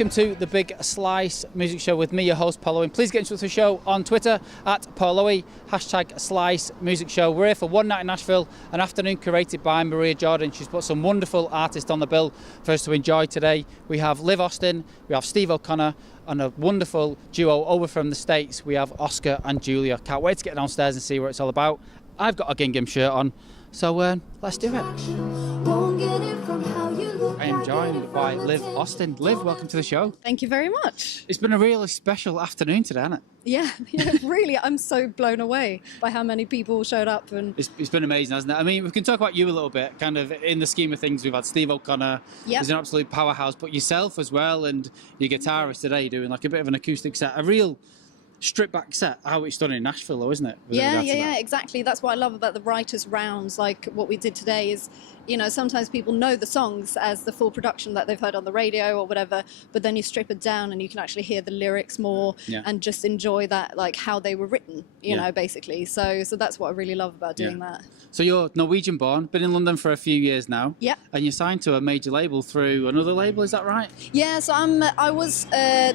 welcome to the Big Slice Music Show with me, your host, Paul Owen. Please get in touch with the show on Twitter at Paul Owen, #Slice Music Show. We're here for One Night in Nashville, an afternoon curated by Maria Jordan. She's put some wonderful artists on the bill for us to enjoy today. We have Liv Austen, we have Stevie O'Conner, and a wonderful duo over from the States. We have Oskar and Julia. Can't wait to get downstairs and see what it's all about. I've got a gingham shirt on, so let's do it. I am joined by Liv Austen. Liv, welcome to the show. Thank you very much. It's been a really special afternoon today, hasn't it? Yeah, really. I'm so blown away by how many people showed up. And It's been amazing, hasn't it? I mean, we can talk about you a little bit, kind of in the scheme of things. We've had Stevie O'Conner, who's an absolute powerhouse, but yourself as well, and your guitarist today doing like a bit of an acoustic set, a real stripped back set, how it's done in Nashville though, isn't it? Yeah, exactly. That's what I love about the writers' rounds, like what we did today is, you know, sometimes people know the songs as the full production that they've heard on the radio or whatever, but then you strip it down and you can actually hear the lyrics more and just enjoy that, like how they were written, you know, basically. So that's what I really love about doing that. So you're Norwegian born, been in London for a few years now. Yeah. And you're signed to a major label through another label, is that right? Yeah, so I was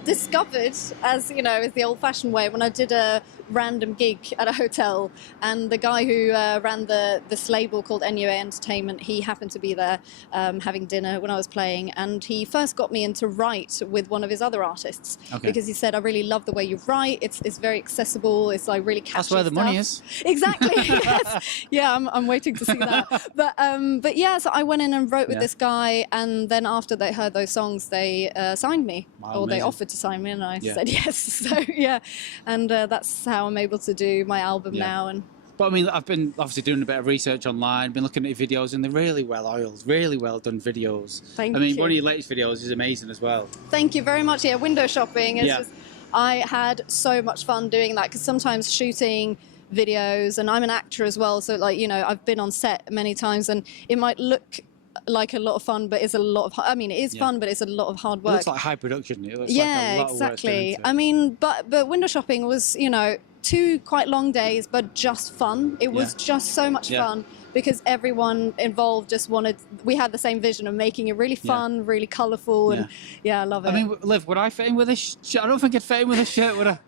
discovered, as you know, is the old-fashioned way, when I did a random gig at a hotel, and the guy who ran this label called NUA Entertainment, he happened to be there having dinner when I was playing, and he first got me into write with one of his other artists because he said, I really love the way you write, it's very accessible, it's like really catchy. That's where the money is. Exactly. Yes. Yeah, I'm waiting to see that. But yeah, so I went in and wrote with this guy, and then after they heard those songs, they signed me, or they offered to sign me, and I said yes. So yeah, and that's how I'm able to do my album now. And but I mean, I've been obviously doing a bit of research online, been looking at your videos, and they're really well oiled, really well done videos. Thank you. One of your latest videos is amazing as well. Thank you very much. Yeah, window shopping. It's just, I had so much fun doing that, because sometimes shooting videos, and I'm an actor as well, so like, you know, I've been on set many times, and it might look like a lot of fun, but it's a lot of, I mean, it is fun, but it's a lot of hard work. It looks like high production. It looks like a lot exactly. Of work into it. I mean, but window shopping was, you know, 2 quite long days, but just fun. It was just so much fun, because everyone involved just wanted, we had the same vision of making it really fun, really colourful, and I love it. I mean, Liv, would I fit in with this shirt? I don't think I'd fit in with this shirt, would I?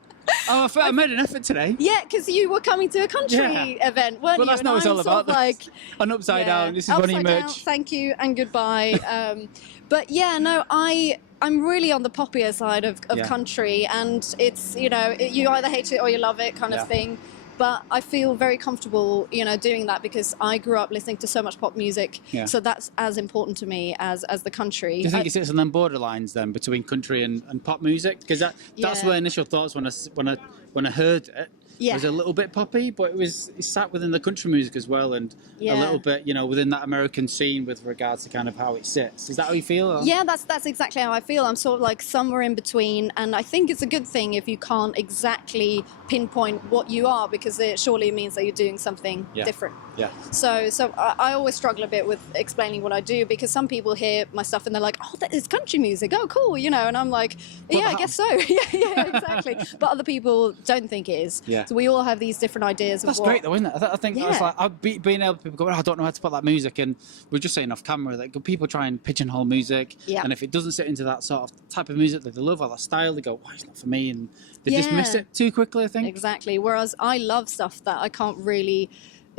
Oh, I made an effort today. Yeah, because you were coming to a country event, weren't you? Well, that's not what it's all about. Like, an upside down. This is one of your merch. Down, thank you and goodbye. But yeah, no, I'm really on the poppier side of country, and it's, you know, you either hate it or you love it kind of thing. But I feel very comfortable, you know, doing that, because I grew up listening to so much pop music. So that's as important to me as the country. Do you think it sits on them borderlines then between country and pop music? Because that's my initial thoughts when I heard it. It was a little bit poppy, but it sat within the country music as well, and a little bit, you know, within that American scene with regards to kind of how it sits. Is that how you feel? Or? Yeah, that's exactly how I feel. I'm sort of like somewhere in between, and I think it's a good thing if you can't exactly pinpoint what you are, because it surely means that you're doing something different. Yeah. So I always struggle a bit with explaining what I do, because some people hear my stuff and they're like, oh, that is country music. Oh, cool, you know, and I'm like, I guess so. yeah, exactly. But other people don't think it is. Yeah. So we all have these different ideas of That's great though, isn't it? I think that's like, being able to people go, I don't know how to put that music, and we're just saying off camera that people try and pigeonhole music, and if it doesn't sit into that sort of type of music that they love or that style, they go, it's not for me, and they dismiss it too quickly, I think. Exactly. Whereas I love stuff that I can't really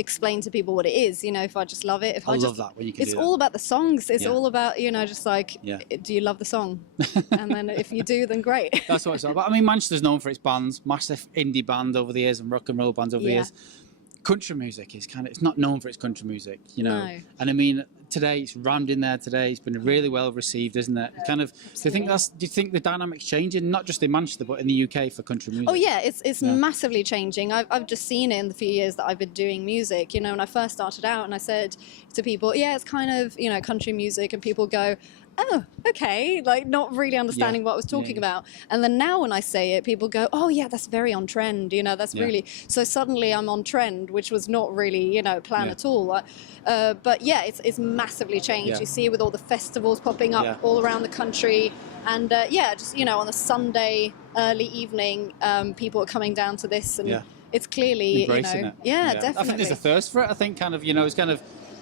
explain to people what it is, you know, if I just love it. I love that when you can It's do that. all about the songs. It's all about, you know, just like, do you love the song? And then if you do, then great. That's what it's all about. I mean, Manchester's known for its bands, massive indie band over the years and rock and roll bands over the years. Country music is it's not known for its country music, you know. No. And I mean, today it's rammed in there today. It's been really well received, isn't it? Do you think the dynamic's changing, not just in Manchester but in the UK for country music? Oh yeah, it's massively changing. I've just seen it in the few years that I've been doing music. You know, when I first started out and I said to people, it's kind of, you know, country music, and people go, oh, okay, like not really understanding what I was talking about. And then now when I say it, people go, oh yeah, that's very on trend, you know, that's really, so suddenly I'm on trend, which was not really, you know, planned at all. But yeah, it's massively changed. You see it with all the festivals popping up all around the country. And just, you know, on a Sunday early evening, people are coming down to this, and it's clearly, embracing you know, it. definitely. I think there's a thirst for it. I think kind of, you know, it's kind of,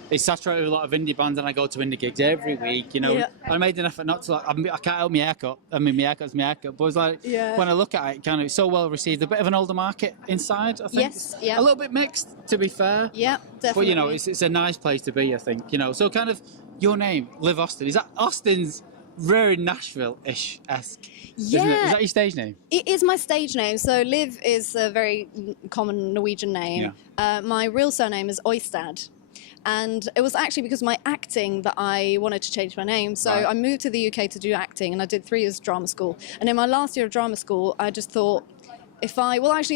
it's saturated with a lot of indie bands, and I go to indie gigs every week. You know, Yeah. I made an effort not to. I can't help my haircut. I mean, my haircut's my haircut. But it's like when I look at it, kind of, it's so well received. A bit of an older market inside, I think. Yes, yeah. A little bit mixed, to be fair. Yeah, definitely. But you know, it's a nice place to be. I think. You know, so kind of your name, Liv Austen. Is that Austin's very Nashville-ish esque? Yeah. Isn't it? Is that your stage name? It is my stage name. So Liv is a very common Norwegian name. My real surname is Oystad. And it was actually because of my acting that I wanted to change my name. So I moved to the UK to do acting, and I did 3 years drama school. And in my last year of drama school, I just thought, I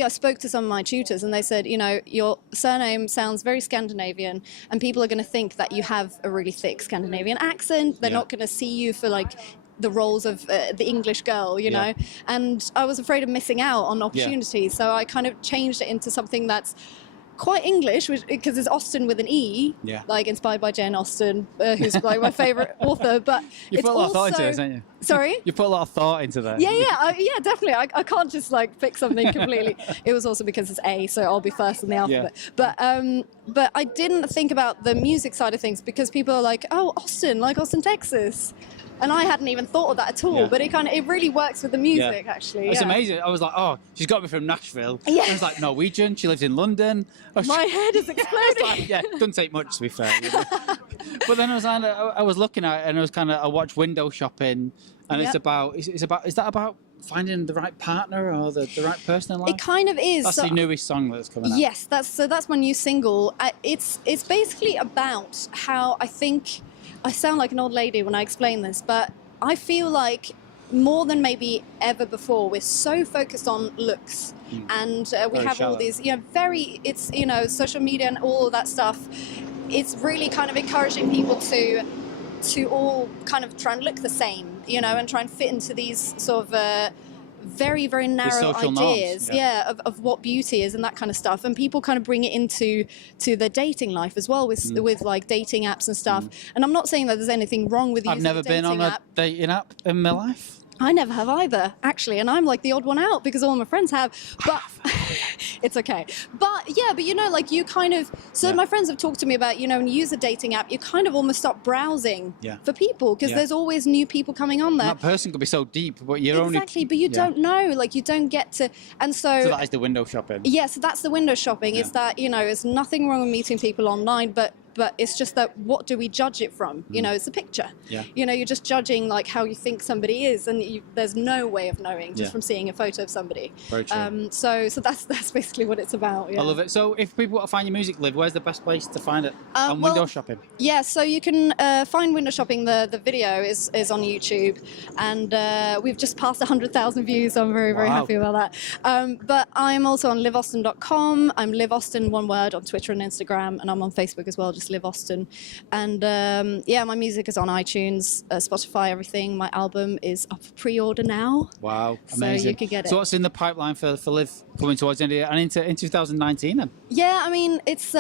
spoke to some of my tutors, and they said, you know, your surname sounds very Scandinavian, and people are going to think that you have a really thick Scandinavian accent. They're not going to see you for like the roles of the English girl, you know. And I was afraid of missing out on opportunities, so I kind of changed it into something that's quite English, because it's Austen with an E, like inspired by Jane Austen, who's like my favourite author. But you put a lot of thought into it, don't you? Sorry? You put a lot of thought into that. Yeah, definitely. I can't just like pick something completely. It was also because it's A, so I'll be first in the alphabet. But I didn't think about the music side of things, because people are like, oh, Austin, like Austin, Texas. And I hadn't even thought of that at all, but it really works with the music, actually. It's amazing. I was like, oh, she's got me from Nashville. Yeah. I was like, Norwegian, she lives in London. My head is exploding. Like, doesn't take much, to be fair. You know? But then I was looking at it, and I watched Window Shopping, and is that about finding the right partner or the right person in life? It kind of is. That's the newest song that's coming out. Yes, that's my new single. It's basically about how I think. I sound like an old lady when I explain this, but I feel like more than maybe ever before, we're so focused on looks, and we have all these, social media and all of that stuff. It's really kind of encouraging people to all kind of try and look the same, you know, and try and fit into these sort of very, very narrow ideas, norms, of what beauty is and that kind of stuff. And people kind of bring it into the dating life as well, with like dating apps and stuff. And I'm not saying that there's anything wrong with using I've never been on a dating app in my life. I never have either, actually, and I'm like the odd one out because all my friends have, but it's okay. But you know, like you kind of, my friends have talked to me about, you know, when you use a dating app, you kind of almost stop browsing for people, because there's always new people coming on there. And that person could be so deep, but you're Exactly, but you don't know, like you don't get to, and so that is the window shopping. Yeah, so that's the window shopping. It's that, you know, there's nothing wrong with meeting people online, but it's just that, what do we judge it from? You know, it's a picture. You know, you're just judging like how you think somebody is, and there's no way of knowing just from seeing a photo of somebody. Very true. So that's basically what it's about. I love it. So if people want to find your music, Liv, where's the best place to find it? On window shopping. Yeah, so you can find Window Shopping. The video is on YouTube, and we've just passed 100,000 views, so I'm very, very happy about that. But I'm also on livausten.com. I'm Liv Austen, one word, on Twitter and Instagram, and I'm on Facebook as well, just Liv Austen. And my music is on iTunes, Spotify, everything. My album is up for pre-order now. Wow, amazing. So you can get it. So what's in the pipeline for Liv coming towards the end of the year and in 2019 then? Yeah, I mean, it's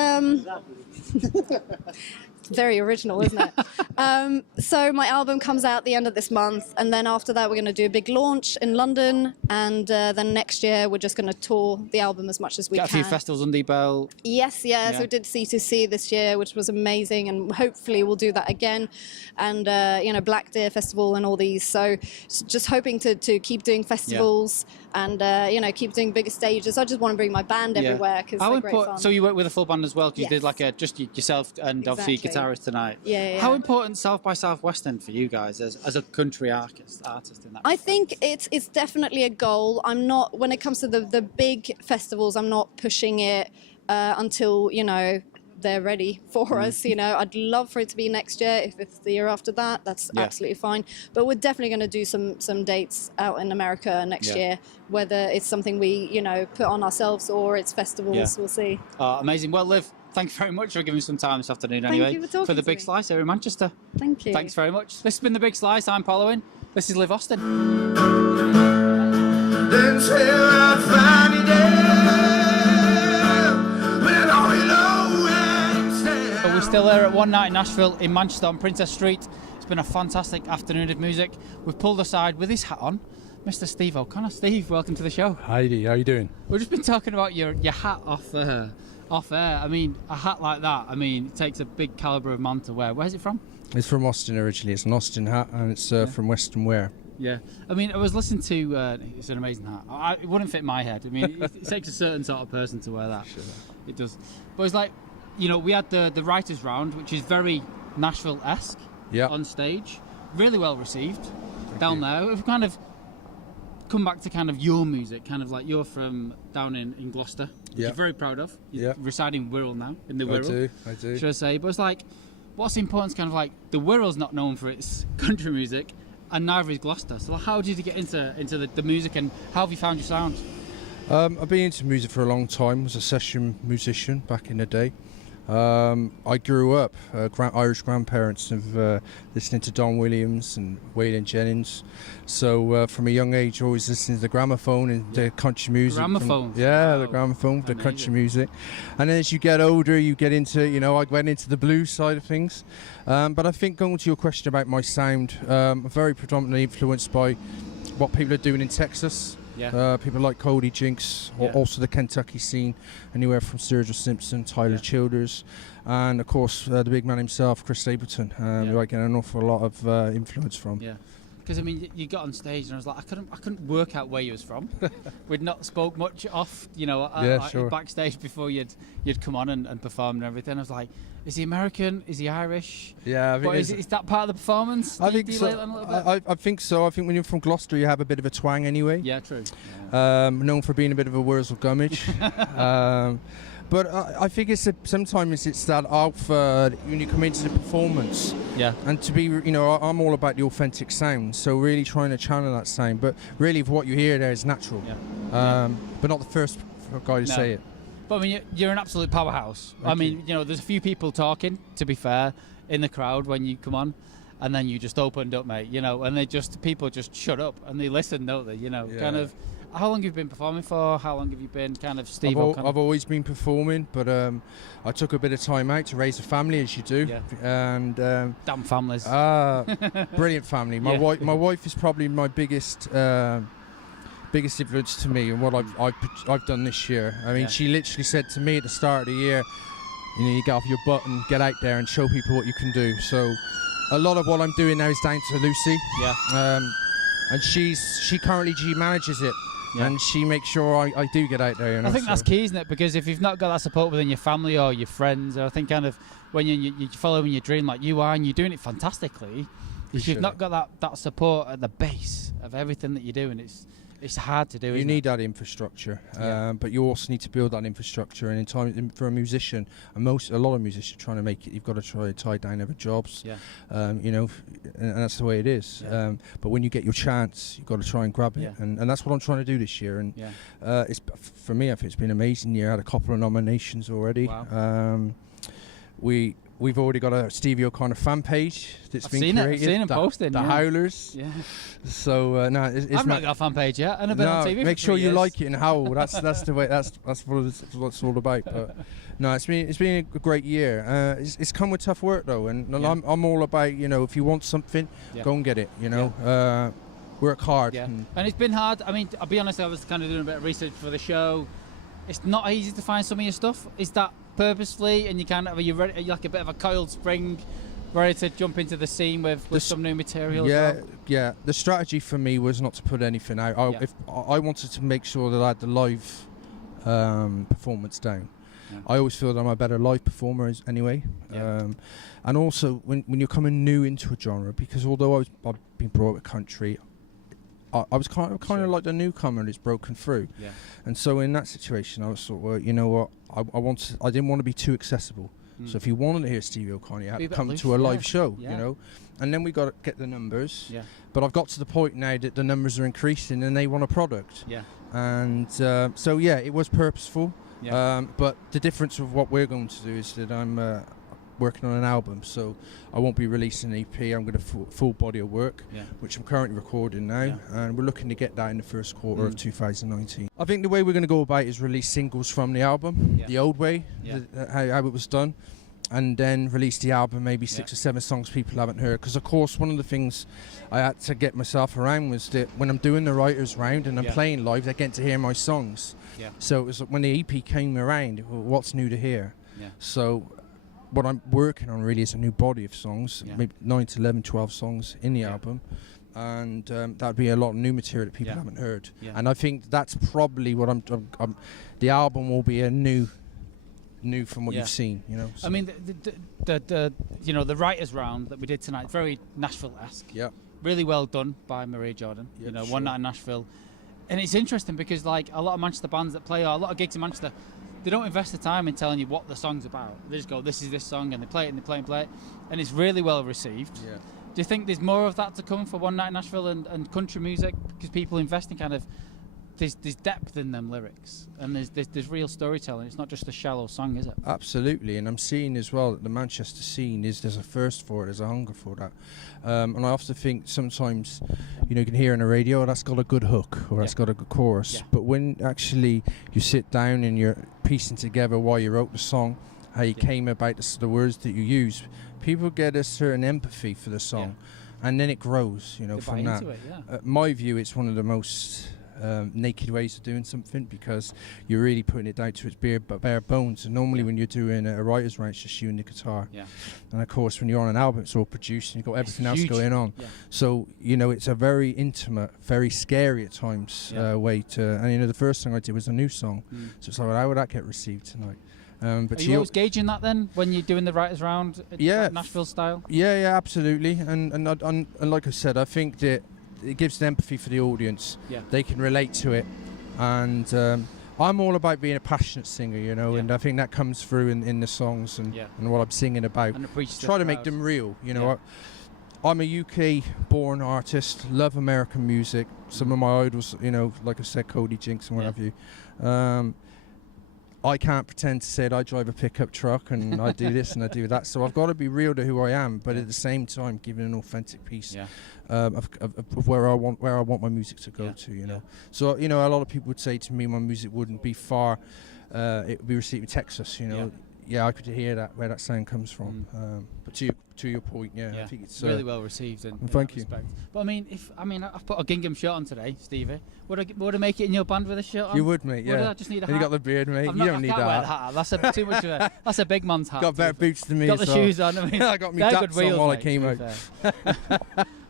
very original, isn't it? So my album comes out the end of this month, and then after that we're going to do a big launch in London, and then next year we're just going to tour the album as much as we can. Got a few festivals under your belt. Yes, so we did C2C this year, which was amazing, and hopefully we'll do that again, and Black Deer Festival and all these. So just hoping to keep doing festivals and keep doing bigger stages. I just want to bring my band everywhere, because they're great fun. So you work with a full band as well, because you did like just yourself and obviously guitarist tonight. How important South by Southwest then for you guys as a country artist in that? I think it's definitely a goal. I'm not, when it comes to the big festivals, I'm not pushing it until, you know, they're ready for us. You know, I'd love for it to be next year. If it's the year after that, that's absolutely fine. But we're definitely going to do some dates out in America next year, whether it's something we, you know, put on ourselves or it's festivals. We'll see. Amazing. Well, Liv, thank you very much for giving me some time this afternoon anyway. Thank you for the Big Slice here in Manchester. Thank you. Thanks very much. This has been the Big Slice. I'm Paul Owen. This is Liv Austen. Then say I'll find you there, when all you know. So we're still here at One Night in Nashville in Manchester on Princess Street. It's been a fantastic afternoon of music. We've pulled aside with his hat on Mr. Steve O'Conner. Steve, welcome to the show. Heidi, how you doing? We've just been talking about your hat off air. I mean, a hat like that, I mean, it takes a big calibre of man to wear. Where's it from? It's from Austin originally. It's an Austin hat, and it's from Western Wear. Yeah. I mean, I was listening to, it's an amazing hat. It wouldn't fit my head. I mean, it takes a certain sort of person to wear that. Sure. It does. But it's like, you know, we had the writers' round, which is very Nashville-esque on stage. Really well received. Down there. We've kind of come back to kind of your music, kind of like you're from down in Gloucester, which you're very proud of. You're residing in Wirral now, in the Wirral. I do. Should I say? But it's like, what's important is kind of like, the Wirral's not known for its country music, and neither is Gloucester. So how did you get into the music, and how have you found your sound? I've been into music for a long time. I was a session musician back in the day. I grew up, Irish grandparents of listening to Don Williams and Waylon Jennings. So from a young age, always listening to the gramophone and the country music. Gramophone? The gramophone, the country music. And then as you get older, you get into, you know, I went into the blues side of things. But I think going to your question about my sound, I'm very predominantly influenced by what people are doing in Texas. People like Cody Jinks, also the Kentucky scene, anywhere from Sturgill Simpson, Tyler Childers, and of course the big man himself, Chris Stapleton, who I get an awful lot of influence from. Yeah, because I mean, you got on stage and I was like, I couldn't work out where you was from. We'd not spoke much off, you know, backstage before you'd come on and perform and everything. I was like, is he American? Is he Irish? Yeah, I think is that part of the performance? I think so. I think so. I think when you're from Gloucester, you have a bit of a twang anyway. Yeah, true. Known for being a bit of a Wurzel Gummidge. But I think sometimes it's that when you come into the performance. Yeah. And to be, you know, I'm all about the authentic sound. So really trying to channel that sound. But really, what you hear there is natural. Yeah. But not the first guy to say it. But I mean, you're an absolute powerhouse. I mean, you know, there's a few people talking, to be fair, in the crowd when you come on, and then you just opened up, mate, you know, and people just shut up and they listen, don't they, you know, kind of. How long have you been performing for? How long have you been kind of Steve O'Conner? I've always been performing, but I took a bit of time out to raise a family, as you do. Yeah. And damn families. Brilliant family. My wife is probably my biggest influence to me and what I've done this year. I mean, she literally said to me at the start of the year, you know, you get off your butt and get out there and show people what you can do. So a lot of what I'm doing now is down to Lucy. Yeah. And she currently manages it. Yeah. And she makes sure I do get out there. You know, I think that's key, isn't it? Because if you've not got that support within your family or your friends, or I think kind of when you're following your dream like you are and you're doing it fantastically, if you've not got that support at the base of everything that you're doing, it's hard to do. You need that infrastructure, but you also need to build that infrastructure. And in time for a musician, a lot of musicians trying to make it, you've got to try to tie down other jobs. Yeah. You know, and that's the way it is. Yeah. But when you get your chance, you've got to try and grab it, and that's what I'm trying to do this year. And it's for me, I think it's been an amazing year. I had a couple of nominations already. Wow. We've already got a Stevie O'Conner fan page that's been created. I've seen him posting. The Howlers. Yeah. So I've not got a fan page yet, and I've been on TV. Make for sure 3 you years. like it and howl. That's the way. That's what it's all about. But no, it's been a great year. It's come with tough work though, and I'm all about, you know, if you want something, go and get it. You know, work hard. Yeah. And it's been hard. I mean, I'll be honest. I was kind of doing a bit of research for the show. It's not easy to find some of your stuff. Is that purposely, and you kind of are you like a bit of a coiled spring, ready to jump into the scene with some new material? Yeah. The strategy for me was not to put anything out. If I wanted to make sure that I had the live performance down. Yeah. I always feel that I'm a better live performer anyway. Yeah. And also when you're coming new into a genre, because although I've been brought up country, I was kind of like the newcomer that's broken through. Yeah. And so in that situation, I was sort of, well, you know what, I didn't want to be too accessible. So if you wanted to hear Stevie O'Conner, you had to come to a live show, you know. And then we got to get the numbers. Yeah. But I've got to the point now that the numbers are increasing and they want a product. Yeah. And so it was purposeful. Yeah. But the difference of what we're going to do is that I'm working on an album, so I won't be releasing an EP. I'm going to full body of work, which I'm currently recording now, and we're looking to get that in the first quarter of 2019. I think the way we're going to go about it is release singles from the album, the old way, how it was done, and then release the album, maybe 6 or 7 songs people haven't heard. Because of course, one of the things I had to get myself around was that when I'm doing the writers round and I'm playing live, they're getting to hear my songs. So it was when the EP came around, well, what's new to hear? So what I'm working on really is a new body of songs, maybe 9 to 11, 12 songs in the album. And that'd be a lot of new material that people haven't heard. And I think that's probably what I'm the album will be a new from what you've seen, you know. So. I mean, the you know, the writers round that we did tonight, very Nashville-esque. Yeah. Really well done by Maria Jordan. Yeah, you know, sure. One Night in Nashville, and it's interesting because like a lot of Manchester bands that play, or a lot of gigs in Manchester, they don't invest the time in telling you what the song's about. They just go, "This is this song," and they play it and they play and play it, and it's really well received. Yeah. Do you think there's more of that to come for One Night in Nashville and country music because people invest in kind of there's depth in them lyrics and there's real storytelling. It's not just a shallow song, is it? Absolutely, and I'm seeing as well that the Manchester scene there's a thirst for it, there's a hunger for that, and I often think sometimes, you know, you can hear on the radio, that's got a good hook or that's got a good chorus, but when actually you sit down and you're piecing together why you wrote the song, how you came about the words that you use, people get a certain empathy for the song, and then it grows, you know, they from buy that. into it, My view, it's one of the most naked ways of doing something because you're really putting it down to its bare bones. And normally when you're doing a writer's round, it's just you and the guitar. And of course, when you're on an album, it's all produced and you've got everything else going on. So, you know, it's a very intimate, very scary at times way to. And you know, the first song I did was a new song, so it's like, well, how would that get received tonight? But are you always gauging that then when you're doing the writers round, Nashville style? Yeah, absolutely. And like I said, I think that it gives the empathy for the audience. They can relate to it, and I'm all about being a passionate singer, you know, and I think that comes through in the songs and what I'm singing about. And try to make them real, you know. I'm a UK-born artist, love American music. Some of my idols, you know, like I said, Cody Jinks and what have you. I can't pretend to say that I drive a pickup truck and I do this and I do that. So I've got to be real to who I am, but at the same time, giving an authentic piece of where I want my music to go to. You know, so you know, a lot of people would say to me, my music wouldn't be far. It would be received in Texas. You know, I could hear that where that sound comes from. But to your point, I think it's really well received. Thank you. Respect. But I mean, I've put a gingham shirt on today, Stevie. Would I make it in your band with a shirt on? You would, mate. Yeah. I just need a hat. And you got the beard, mate. You don't need that. Wear the hat. That's too much of a. That's a big man's hat. Got better boots than me. Got the shoes on. I mean, I got me daps on while I came out.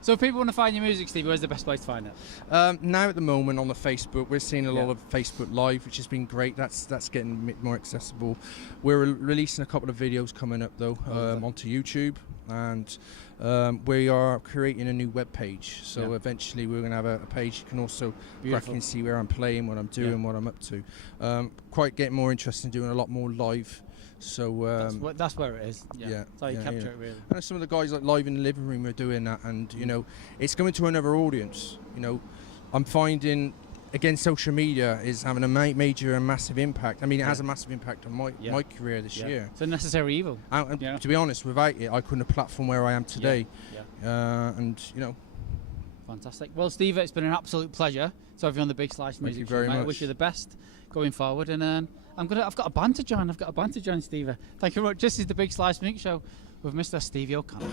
So if people want to find your music, Stevie, where's the best place to find it? Now at the moment on the Facebook, we're seeing a lot of Facebook Live, which has been great. That's getting a bit more accessible. We're releasing a couple of videos coming up though onto YouTube, and we are creating a new web page. So eventually we're going to have a page you can also crack and see where I'm playing, what I'm doing, what I'm up to. Quite getting more interested in doing a lot more live. So that's where it is. That's how you capture it, really. And some of the guys like live in the living room are doing that, and you know, it's coming to another audience. You know, I'm finding again social media is having a major and massive impact. I mean, it has a massive impact on my career this year. It's a necessary evil. And to be honest, without it, I couldn't have platformed where I am today. And you know. Fantastic. Well, Steve, it's been an absolute pleasure to have you on the Big Slice Music Show. Thank you very much. I wish you the best going forward, and I've got a band to join. Steve. Thank you very much. This is the Big Slice Music Show with Mr. Stevie O'Conner.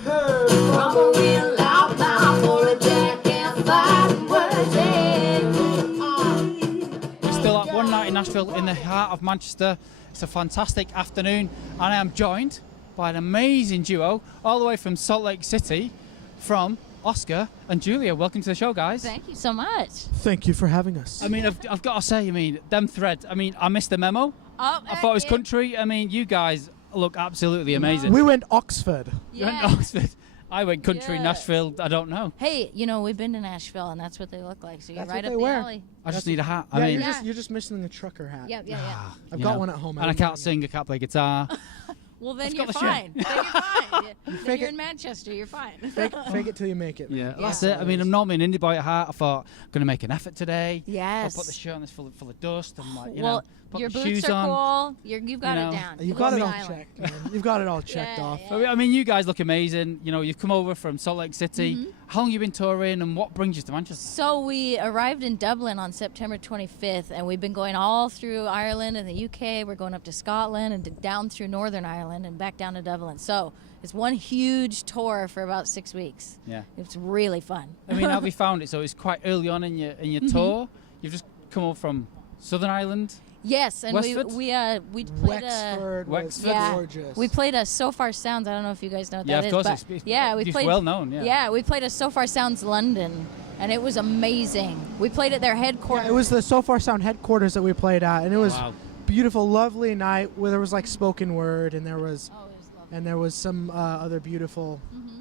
We're still at One Night in Nashville in the heart of Manchester. It's a fantastic afternoon, and I am joined by an amazing duo all the way from Salt Lake City, from Oskar and Julia. Welcome to the show, guys. Thank you so much. Thank you for having us. I mean, I've got to say, them threads, I missed the memo. I thought it was country. I mean, you guys look absolutely amazing. We went Oxford. You went Oxford. I went country, Nashville, I don't know. Hey, you know, we've been to Nashville, and that's what they look like, so you're right up the alley. I just need a hat. You're just missing the trucker hat. Yeah. I've got one at home. And I can't sing, I can't play guitar. Well, then you're fine. Then you're in Manchester. You're fine. Fake it till you make it. Yeah, that's it. I mean, I'm normally an indie boy at heart. I thought I'm going to make an effort today. Yes. I'll put the shirt on that's full of dust. And like, put your the boots shoes are on. cool. You've got it down. You've got it all checked, man. You've got it all checked off. I mean, you guys look amazing. You know, you've come over from Salt Lake City. how long have you been touring, and what brings you to Manchester? So we arrived in Dublin on September 25th, and we've been going all through Ireland and the UK. We're going up to Scotland and down through Northern Ireland and back down to Dublin. So it's one huge tour for about 6 weeks. Yeah. It's really fun. I mean, how have you found it? So it's quite early on in your tour. You've just come up from Southern Ireland. Yes, and we played Wexford was yeah, gorgeous. we played a So Far Sounds. I don't know if you guys know what Yeah, that of is. course. But It's well known. Yeah. Yeah, we played a So Far Sounds London, and it was amazing. We played at their headquarters. Yeah, it was the So Far Sound headquarters that we played at, and it was Wow. beautiful, lovely night where there was like spoken word, and there was Oh, it was lovely. some other beautiful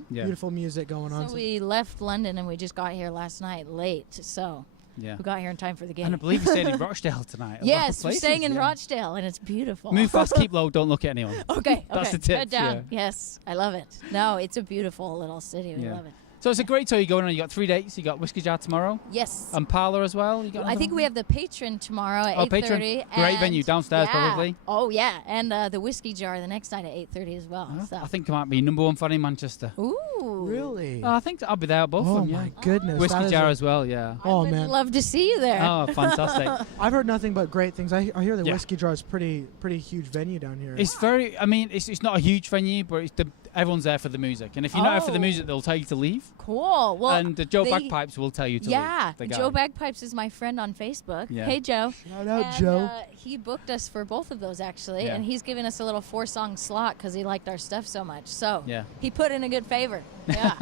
Yeah. beautiful music going on. So we left London and we just got here last night late. So Yeah. we got here in time for the game. And I believe you stayed in Rochdale tonight. Yes, we're staying in Rochdale, and it's beautiful. Move fast, keep low, don't look at anyone. Okay, That's okay. the tip, Head down. yeah. Yes, I love it. No, it's a beautiful little city. We Yeah. love it. So it's a great tour you're going on. You got 3 dates. You got Whiskey Jar tomorrow. Yes. And Parlour as well. You got I think we have the Patron tomorrow at 8:30. Patron. Great venue downstairs, yeah. probably. Oh yeah, and the Whiskey Jar the next night at 8:30 as well. So. I think it might be number 1 fan in Manchester. Ooh. Really? Oh, I think I'll be there at both of Oh them. Yeah. my goodness! Whiskey that is Jar a- as well. Yeah. Oh I would man, love to see you there. Oh, fantastic. I've heard nothing but great things. I hear the Yeah. Whiskey Jar is pretty huge venue down here. It's very. I mean, it's not a huge venue, but everyone's there for the music. And if you're not there for the Oh. music, they'll tell you to leave. Cool. Well, And Joe they- Bagpipes will tell you to yeah, leave. the guy. Joe Bagpipes is my friend on Facebook. Yeah. Hey, Joe. Shout out, And, Joe. He booked us for both of those, actually, Yeah. and he's given us a little 4-song slot because he liked our stuff so much. So Yeah. he put in a good favor. Yeah.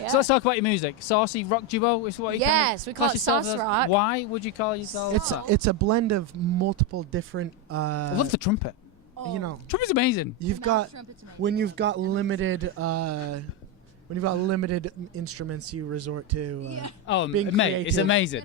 Yeah. So let's talk about your music. Saucy rock duo is what you Yes, we call class it yourselves sauce as. rock. Why would you call yourself? It's a blend of multiple different. I love the trumpet. You know, Trumpet's amazing. you've got when you've got limited instruments, you resort to. Oh, Being mate, it's creative. amazing.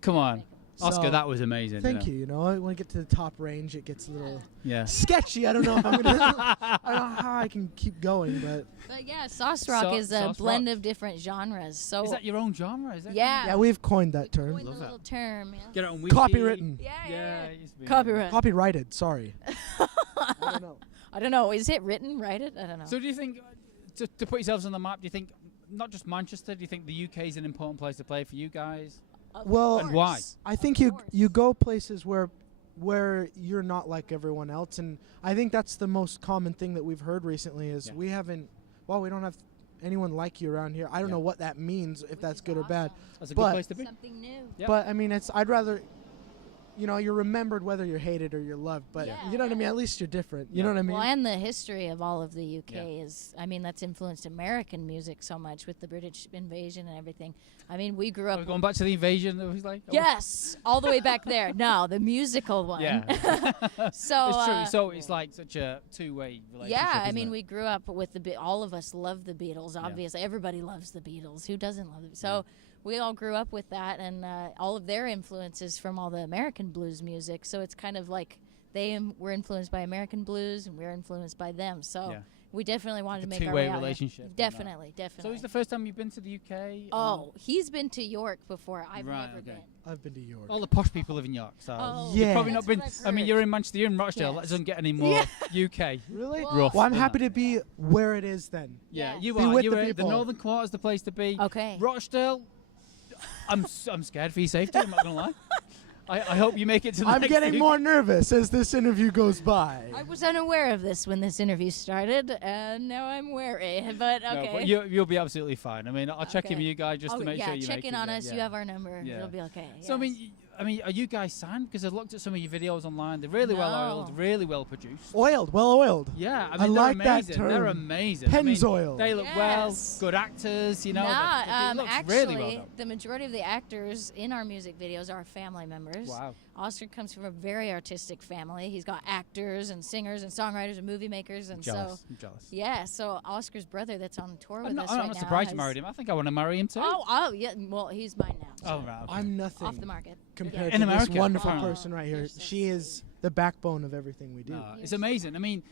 Come on, Oscar, So, that was amazing. Thank you. You know, when I get to the top range, it gets a little Yeah. sketchy. I don't know if I'm gonna. I don't know how I can keep going, but But yeah, sauce rock is a sauce blend rock. of different genres. So Is that your own genre? Is that? yeah, yeah, we've coined that term. coined the Love that. little term. Yeah. Get it on Wiki. Copywritten. Yeah. it used to be. Copyright. Copyrighted. Sorry. I don't know. I don't know. Is it written? Write it? I don't know. So do you think, to put yourselves on the map, do you think not just Manchester? Do you think the UK is an important place to play for you guys? Of Well, And why? course. I think Of course. you go places where you're not like everyone else, and I think that's the most common thing that we've heard recently is Yeah. we don't have anyone like you around here. I don't Yeah. know what that means, if that's good or bad. That's a But- good place to be. Something new. Yeah. But I mean, I'd rather, you're remembered whether you're hated or you're loved. But Yeah. you know what I mean. At least you're different. You Yeah. know what I mean? Well, and the history of all of the UK is, I mean, that's influenced American music so much with the British invasion and everything. I mean, we grew We're up. going back to the invasion. It was like. Yes, all the way back there. No, the musical one. Yeah. So It's true. So it's like such a two-way relationship. yeah, I isn't mean, it? we grew up with all of us love the Beatles. Obviously, everybody loves the Beatles. Who doesn't love them? So we all grew up with that, and all of their influences from all the American blues music. So it's kind of like they were influenced by American blues, and we're influenced by them. So Yeah. we definitely wanted to make our two-way way out here. relationship and that. Definitely, definitely. So it's the first time you've been to the UK? Oh, he's been to York before. I've Right, never okay. been. I've been to York. All the posh people live in York, so Oh, Yeah. you've probably that's not been. what I've I mean, heard. you're in Manchester, you're in Rochdale. Yes. That doesn't get any more UK. Really? Well- Rough. Well, I'm than happy that. to be where it is then. Yeah, Yeah. you Be are. with You're the the people. northern quarter's the place to be. Okay. Rochdale, I'm scared for your safety. I'm not gonna lie. I hope you make it to the I'm next getting week. more nervous as this interview goes by. I was unaware of this when this interview started, and now I'm wary. But okay. No, but you'll be absolutely fine. I mean, I'll check in Okay. with you guys just to make yeah, sure you check make in it. on Yeah, us. yeah. You have our number. Yeah. It'll be okay. So yes. I mean, are you guys signed? Because I looked at some of your videos online. They're really well No. oiled, really well produced. Oiled, well oiled. Yeah, I I mean, they're like that amazing. They're term. amazing. I mean, Pennzoil. They look Yes. well, good actors, you know. Nah, it looks actually, really well done. the majority of the actors in our music videos are family members. Wow. Oscar comes from a very artistic family. He's got actors and singers and songwriters and movie makers, and Jealous. so I'm jealous. yeah. So Oscar's brother, that's on tour with I'm us not right now. surprised you has- married him. I think I want to marry him too. Oh, yeah. Well, he's mine now. Oh, so right. Okay. I'm nothing Off the market. compared In to America, this wonderful apparently. person right here. You're so She is the backbone of everything we do. It's amazing. I mean,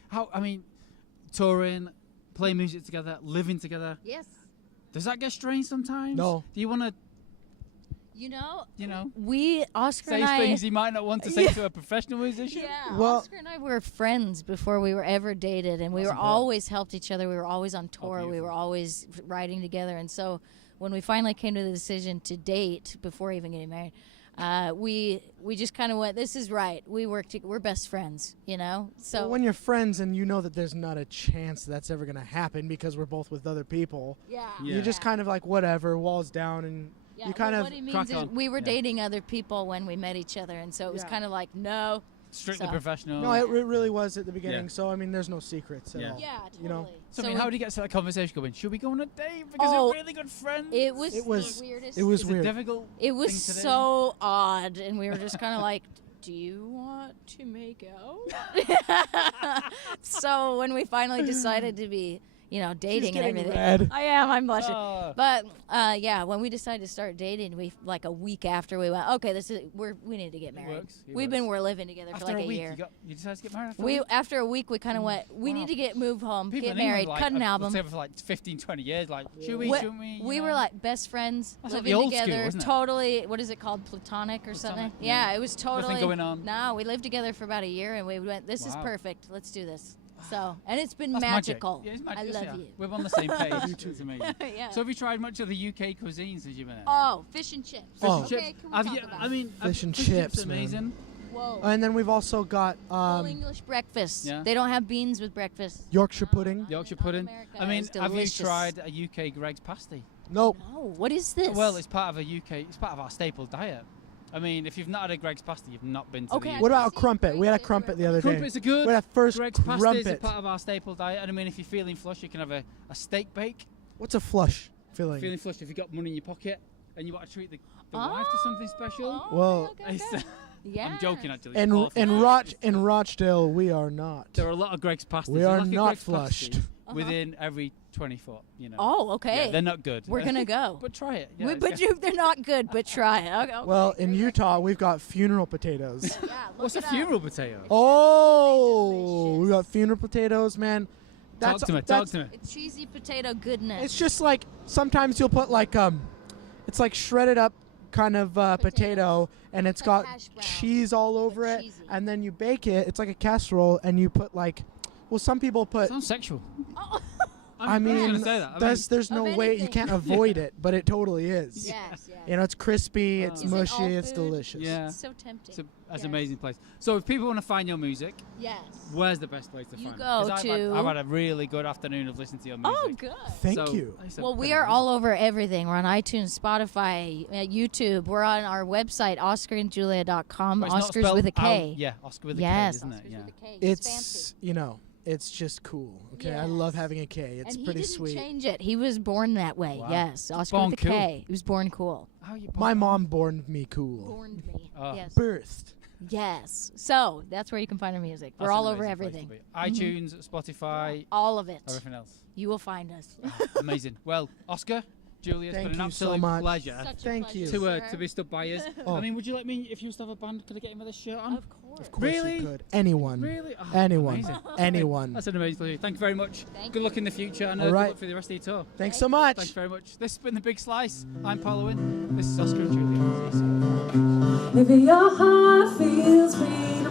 touring, playing music together, living together. Yes. Does that get strange sometimes? No. Do you want to, You know, Oscar say and I. things you might not want to say Yeah. to a professional musician? Yeah, Well- Oscar and I were friends before we were ever dated, and we That's were important. always helped each other. We were always on tour. We beautiful. were always riding together, and so when we finally came to the decision to date before even getting married, we just kind of went, this is right. We're best friends, you know? So Well, when you're friends and you know that there's not a chance that's ever going to happen because we're both with other people, you're just kind of like, whatever, walls down, and you kind of what he means is we were dating other people when we met each other, and so it was kind of like, no. Strictly professional. No, it really was at the beginning. So I mean, there's no secrets at all. Yeah, totally. You know. So I mean, how did you get to that conversation going? Should we go on a date because we're really good friends? It was the weirdest. It was Is weird. it difficult? It was thing to do? so odd, and we were just kind of like, do you want to make out? So when we finally decided to be, dating and everything. Red. I am. I'm blushing. Oh. But when we decided to start dating, we like a week after we went, okay, we need to get married. We're living together After for like a week, year. you decided to get married after a week? After a week, we kind of went, we need to move home, People get in England, married, cut an album. For like 15, 20 years, like, shouldn't we? We were like best friends, That's like living the old school, together, isn't it? totally, what is it called, platonic or something? Yeah, it was totally. Nothing going on. No, we lived together for about a year, and we went, this is perfect, let's do this. So, and it's been That's magical. Magic. Yeah, it's I magic. love you. We're on the same page. It's amazing. Yeah. So have you tried much of the UK cuisine since you've been here? Oh, fish and chips. Fish Oh. and chips. Okay, can we Have talk you, about I mean, Fish and fish chips, man. amazing. Whoa. And then we've also got Full English breakfast. Yeah. They don't have beans with breakfast. Yorkshire pudding. Yorkshire Not pudding. America. I mean, It's have you delicious. tried a UK Greg's pasty? Nope. No, what is this? Well, it's part of a UK. It's part of our staple diet. I mean, if you've not had a Greg's pasty, you've not been to Okay, the I UK. What about a crumpet? We had a crumpet the other day. Crumpets are good. We had a first Greg's pasty is a crumpet. part of our staple diet. And I mean, if you're feeling flush, you can have a steak bake. What's a flush feeling? Feeling flush if you've got money in your pocket and you want to treat the wife to something special. Well, okay. Yeah. I'm joking, actually. in It's awful. in Rochdale, we are not. There are a lot of Greg's pasties. We There's are like a not Greg's flushed. pasty within every 20 foot, Oh, okay. Yeah, they're not good. We're gonna go. But try it. Yeah, They're not good, but try it. Okay, Well, in Utah, we've got funeral potatoes. yeah, What's a look it up. funeral potato? Oh, we got funeral potatoes, man. Talk to me. It's cheesy potato goodness. It's just like sometimes you'll put like it's like shredded up kind of potato, and it's like got hash brown, cheese all over it, cheesy. and then you bake it. It's like a casserole, and you put like, well, some people put. Sounds sexual. Oh. I was mean, gonna say that. there's no Of way you anything. can't avoid it, but it totally is. Yes, yes. You know, it's crispy, it's Is it all mushy, it's food? delicious. Yeah. It's so tempting. That's Yes. an amazing place. So if people want to find your music, Yes. where's the best place to You find go it? 'Cause to- I've had a really good afternoon of listening to your music. Oh, good. Thank So- you. Well, we are all over everything. We're on iTunes, Spotify, YouTube. We're on our website, oscarandjulia.com. But it's not Oscar's spelled with a K. out- Yeah, Oscar with a K, Yes, isn't it? Oscar's Yeah. with a K. It's fancy. it's just cool. Okay, I love Yes. having a K. It's And pretty he didn't sweet. change it. He was born that way. Wow. Yes, Oscar born with a cool. K. He was born cool. How you My mom born me cool. Born me. Oh. Yes. Birthed. Yes. So that's where you can find our music. We're That's all an over amazing place everything. to be. iTunes, Spotify, All of it. everything else. You will find us. Amazing. Well, Oscar, Julia, it's Thank been an you so absolute much. pleasure Such a Thank pleasure, you. to sir. be stood by us. Oh. I mean, would you let me, if you used to have a band, could I get him with this shirt on? Of course. Of course Really? you could. Anyone. Really? Oh, Anyone. amazing. Anyone. That's an amazing pleasure. Thank you very much. Thank Good luck in the future and All good right. luck for the rest of your tour. Thanks so much. Thanks very much. This has been The Big Slice. I'm Paul Owen. This is Oskar and Julia. See you soon. If your heart feels being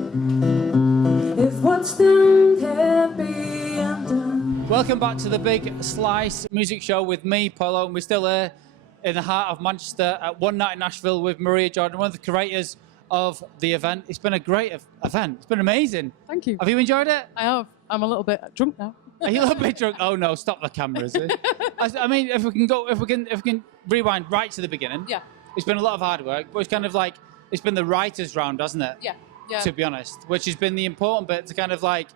broken, if what's done can't be undone. Welcome back to The Big Slice music show with me, Paul Owen. We're still here in the heart of Manchester at One Night in Nashville with Maria Jordan, one of the curators of the event. It's been a great event. It's been amazing. Thank you. Have you enjoyed it? I have. I'm a little bit drunk now. Are you a little bit drunk? Oh no! Stop the cameras. I mean, if we can rewind right to the beginning. Yeah. It's been a lot of hard work, but it's kind of like it's been the writers' round, hasn't it? Yeah. Yeah. To be honest, which has been the important bit to kind of like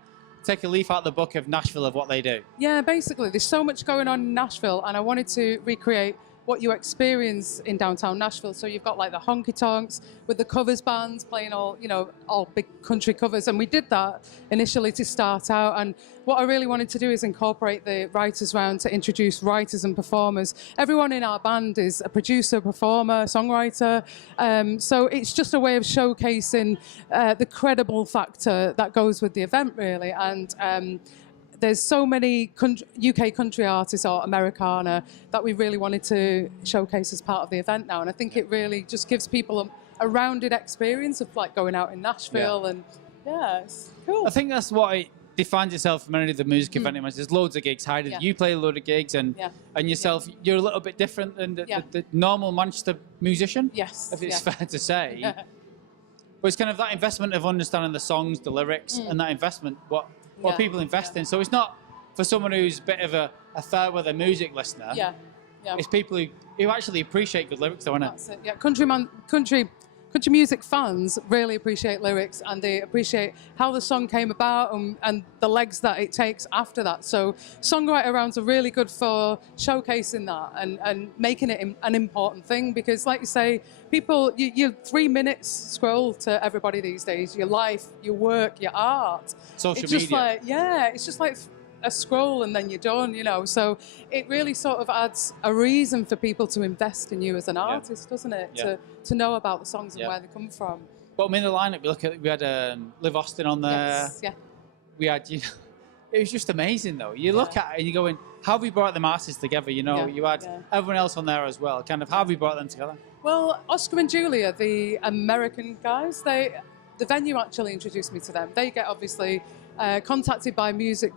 take a leaf out of the book of Nashville of what they do. Yeah, basically, there's so much going on in Nashville, and I wanted to recreate what you experience in downtown Nashville. So you've got like the honky tonks with the covers bands playing all big country covers. And we did that initially to start out. And what I really wanted to do is incorporate the writers round to introduce writers and performers. Everyone in our band is a producer, performer, songwriter. So it's just a way of showcasing the credible factor that goes with the event, really. And there's so many UK country artists or Americana that we really wanted to showcase as part of the event now. And I think it really just gives people a rounded experience of like going out in Nashville and yeah, it's cool. I think that's what defines itself from any of the music event. There's loads of gigs. Heidi, you play a load of gigs, and yourself, you're a little bit different than the normal Manchester musician. Yes. If it's fair to say. But it's kind of that investment of understanding the songs, the lyrics, and that investment, what people invest in. So it's not for someone who's a bit of a fair weather music listener. It's people who actually appreciate good lyrics, though, That's it. Yeah, country music fans really appreciate lyrics, and they appreciate how the song came about and the legs that it takes after that. So songwriter rounds are really good for showcasing that and making it an important thing, because like you say, people, you 3 minutes scroll to everybody these days, your life, your work, your art. Social media. It's just like a scroll and then you're done, you know. So it really sort of adds a reason for people to invest in you as an artist, doesn't it? To know about the songs and where they come from. But I mean, the lineup, we had Liv Austen on there. Yes, We had, it was just amazing though. You look at it and you're going, how have we brought the artists together? You know, you had everyone else on there as well. Kind of, how have we brought them together? Well, Oskar and Julia, the American guys, the venue actually introduced me to them. They get obviously contacted by music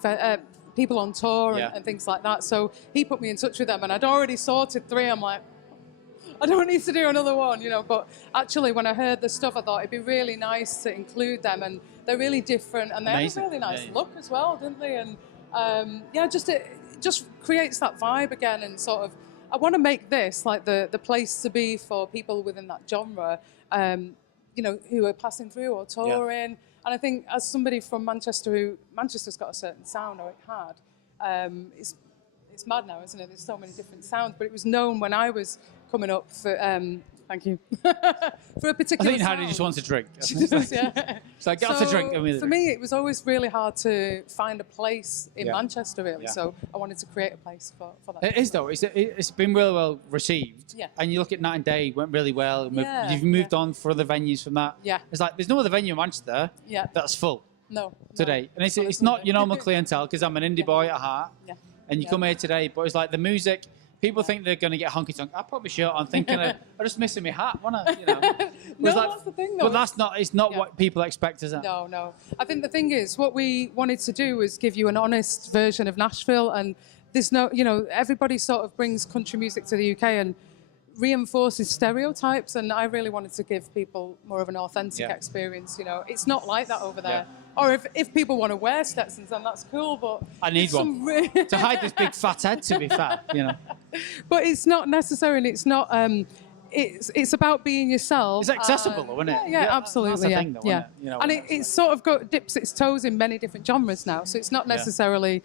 people on tour and things like that. So he put me in touch with them, and I'd already sorted 3. I'm like, I don't need to do another one, you know. But actually, when I heard the stuff, I thought it'd be really nice to include them, and they're really different, and they have a really nice look as well, didn't they? And it just creates that vibe again, and sort of, I want to make this like the place to be for people within that genre, you know, who are passing through or touring. And I think as somebody from Manchester, Manchester's got a certain sound, or it had. It's mad now, isn't it? There's so many different sounds, but it was known when I was coming up for, thank you, for a particular I think sound. Heidi just wants a drink. It's like, get us a drink. For me, it was always really hard to find a place in Manchester, really. So I wanted to create a place for that. It is, though. It's been really well received. And you look at Night and Day, went really well. You've moved on for other venues from that. It's like, there's no other venue in Manchester that's full today. And it's not your normal clientele, because I'm an indie boy at heart. And you come here today, but it's like the music. People think they're going to get honky tonk. I probably shirt on, thinking I'm just missing my hat, wanna, you know. That's the thing, though. But that's not. It's not what people expect, is it? No. I think the thing is, what we wanted to do was give you an honest version of Nashville, and there's no, you know, everybody sort of brings country music to the UK and reinforces stereotypes, and I really wanted to give people more of an authentic experience. You know, it's not like that over there. Or if people want to wear Stetsons, then that's cool, but I need one to hide this big fat head, to be fair, you know. But it's not necessary, and it's not. It's about being yourself. It's accessible, though, isn't it? Yeah, absolutely. That's the thing, though, isn't it? You know, and it sort of dips its toes in many different genres now. So it's not necessarily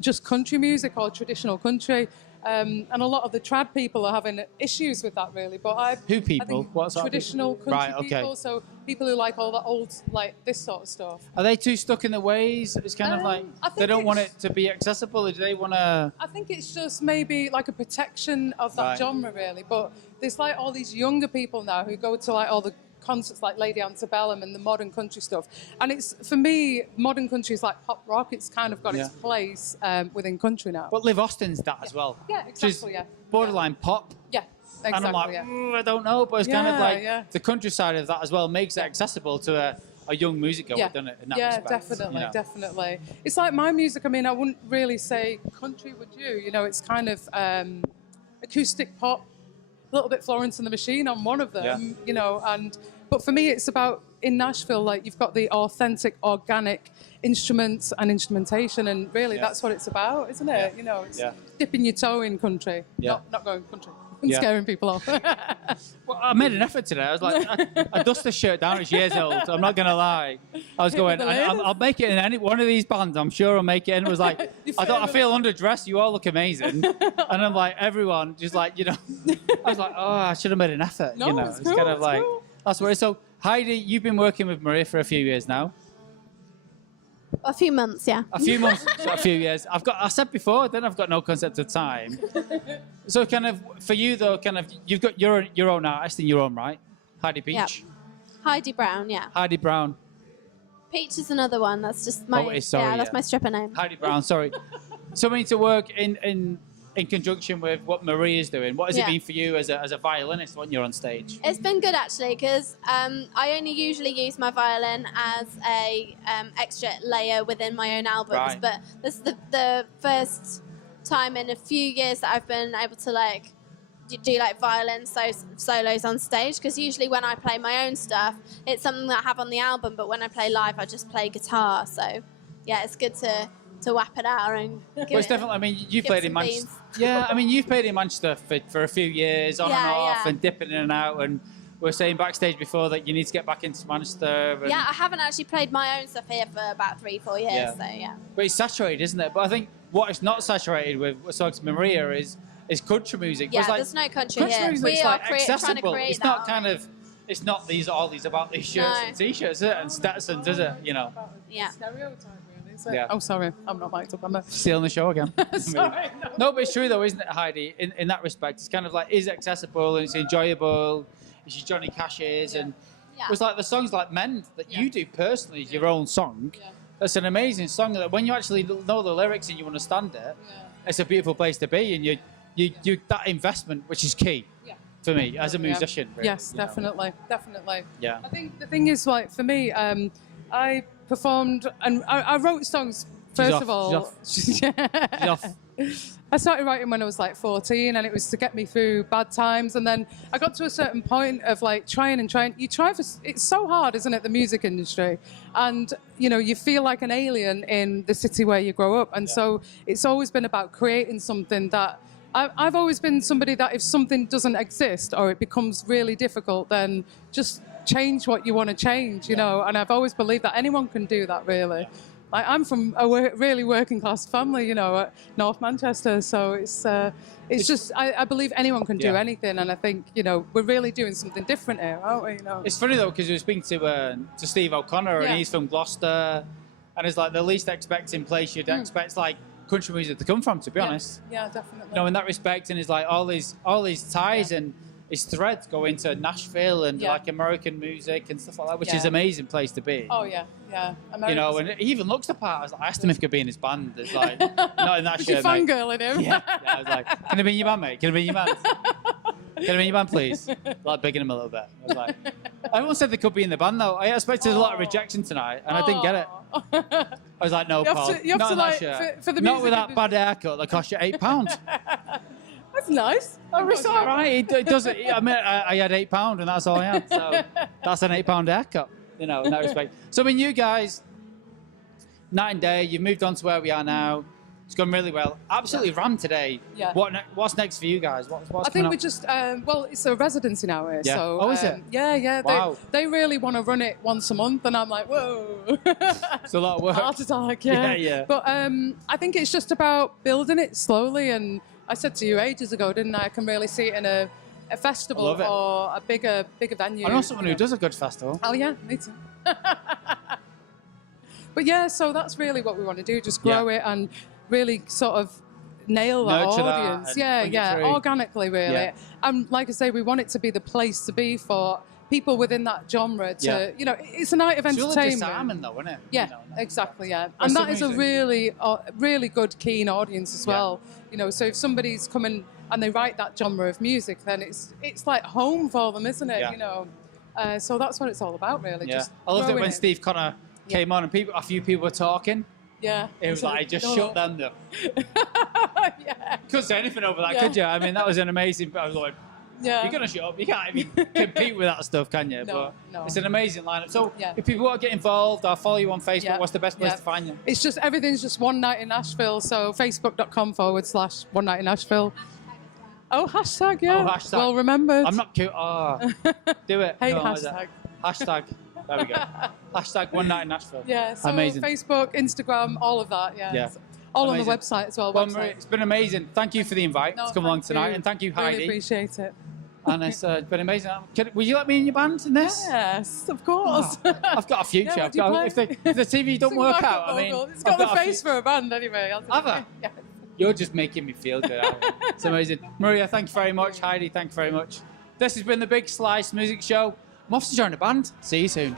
just country music or traditional country. And a lot of the trad people are having issues with that, really. But I think What's that? Traditional country people, so people who like all that old, like this sort of stuff. Are they too stuck in their ways? It's kind of like they don't want it to be accessible. Or do they want to? I think it's just maybe like a protection of that genre, really. But there's like all these younger people now who go to like all the concerts like Lady Antebellum and the modern country stuff. And it's, for me, modern country is like pop rock. It's kind of got its place within country now. But Liv Austen's that as well. Yeah, exactly, Borderline pop. Yeah, exactly, and I'm like, I don't know, but it's kind of like the countryside of that as well makes it accessible to a young music goer, doesn't it? In that respect, definitely, you know? definitely. It's like my music, I mean, I wouldn't really say country, would you? You know, it's kind of acoustic pop, a little bit Florence and the Machine on one of them, you know, but for me, it's about, in Nashville, like, you've got the authentic, organic instruments and instrumentation, and really that's what it's about, isn't it? You know, it's dipping your toe in country, not going country and scaring people off. Well, I made an effort today. I was like, I dust this shirt down. It's years old. I'm not going to lie. I was going, I'll make it in any one of these bands. I'm sure I'll make it in. It was like, I feel underdressed. You all look amazing. And I'm like, everyone just like, you know, I was like, oh, I should have made an effort. No, you know, it's kind of like, cool. That's where. So Heidi, you've been working with Maria for a few years now. A few months, yeah. A few months, a few years. I said before, then I've got no concept of time. So kind of, for you though, kind of, you've got your own artist in your own right. Heidi Peach. Yep. Heidi Brown, yeah. Heidi Brown. Peach is another one. That's just my, that's my stripper name. Heidi Brown, sorry. So we need to work in in conjunction with what Maria's doing. What has it been for you as a violinist when you're on stage? It's been good actually, because I only usually use my violin as a extra layer within my own albums, Right. but this is the first time in a few years that I've been able to like do like violin solos on stage, because usually when I play my own stuff, it's something that I have on the album, but when I play live, I just play guitar. So yeah, it's good to whap it out and give Well, it's definitely. I mean, you've played in Manchester. Yeah, I mean, you've played in Manchester for a few years, on and off, and dipping in and out. And we were saying backstage before that you need to get back into Manchester. And yeah, I haven't actually played my own stuff here for about 3-4 years. So yeah. But it's saturated, isn't it? But I think what it's not saturated with songs Maria is country music. Yeah, It's like, there's no country here. music's We like are trying to accessible. create It's that. not kind of. It's not all these about these shirts No. and t-shirts, is it? And Stetsons, is it? You know. Yeah. Stereotype, really, is it? Yeah. Oh, sorry, I'm not mic'd up. I'm Stealing the show again. sorry. No, but it's true though, isn't it, Heidi? In that respect, it's kind of like, is accessible and it's enjoyable. It's your Johnny Cash's and Yeah. it was like the songs like "Mend" that you do personally, is your own song. Yeah. That's an amazing song that when you actually know the lyrics and you understand it, it's a beautiful place to be. And you that investment, which is key for me as a musician. Really, Yes, you know. definitely. Yeah. I think the thing is, like, for me, I performed and I wrote songs. First off, of all, she's off. I started writing when I was like 14, and it was to get me through bad times. And then I got to a certain point of like trying. You try for, it's so hard, isn't it, the music industry? And you know, you feel like an alien in the city where you grow up. And so it's always been about creating something that. I've always been somebody that if something doesn't exist or it becomes really difficult, then just change what you want to change, you know. And I've always believed that anyone can do that, really. Like, I'm from a really working class family, you know, at North Manchester. So it's just, I believe anyone can do anything. And I think, you know, we're really doing something different here, aren't we? You know? It's funny though, because we were speaking to Steve O'Conner and he's from Gloucester. And it's like the least expecting place you'd expect like country music to come from, to be honest. Yeah, definitely. You know, in that respect, and it's like all these ties and his threads go into Nashville and like American music and stuff like that, which is an amazing place to be. Oh yeah. You know, and he even looks the part. I asked him if he could be in his band. It's like, not in that Was shirt, you mate. fangirling him? Yeah, I was like, can I be in your band, mate? Can I be in your band? Can I be in your band, please? Like, bigging him a little bit. I was like, everyone said they could be in the band, though. I expected a lot of rejection tonight, and I didn't get it. I was like, no, Paul, you have not to in like, that shirt. for the Not music with that bad haircut that cost you £8. That's nice. It's all right. It doesn't. I mean, I had £8, and that's all I had. So that's an £8 haircut, you know, in that respect. So, I mean, you guys, night and day, you've moved on to where we are now. It's gone really well. Absolutely rammed today. Yeah. What's next for you guys? What's I think coming we up? just, well, it's a residency now here. Yeah. So, Oh, is it? Yeah. Wow. They really want to run it once a month, and I'm like, whoa. It's a lot of work. Heart attack, yeah. Yeah. But I think it's just about building it slowly. And I said to you ages ago, didn't I? I can really see it in a festival love it. or a bigger venue. I know someone who does a good festival. Oh yeah, me too. But yeah, so that's really what we want to do, just grow it and really sort of nail that Nurture that audience. and Yeah, bring it yeah, through. organically, really. Yeah. And like I say, we want it to be the place to be for people within that genre to, you know, it's a night of It's really entertainment. disarming though, isn't it? Yeah, You know, exactly, yeah. What's And the that is a music? really good, keen audience as well. You know, so if somebody's coming and they write that genre of music, then it's like home for them, isn't it? Yeah. You know, so that's what it's all about, really. Yeah. Just I loved it growing when Steve Connor came on and a few people were talking. Yeah. It was like, just shut them up. Yeah. Couldn't say anything over that, Yeah. could you? I mean, that was an amazing. I was like, Yeah. you're gonna shut up. You can't even compete with that stuff, can you? No, but no. it's an amazing lineup. So Yeah. if people want to get involved or follow you on Facebook, Yeah. what's the best place Yeah. to find you? It's just, everything's just One Night in Nashville. So facebook.com/One Night in Nashville. Oh, hashtag, yeah. Oh, hashtag. Well remembered. I'm not cute. Oh, do it. Hey, Go on, what is it? hashtag. Hashtag. There we go. Hashtag One Night in Nashville. Yeah, so Amazing. Facebook, Instagram, all of that, yeah. Yeah. It's all Amazing. on the website as well. Well, website. Marie, it's been amazing. Thank you for the invite No, to come along thank tonight, you. and thank you, Really Heidi. appreciate it. And it's been amazing. Would you let me in your band in this? Yes, of course. I've got a future. Yeah, I've what do you got, if the TV don't Sing work backup out, I mean, vocal. It's I've got the a face for a band anyway. Have I? Yeah. You're just making me feel good. Alan. It's amazing. Maria, thank you very much. Heidi, thank you very much. This has been the Big Slice Music Show. I'm off to join a band. See you soon.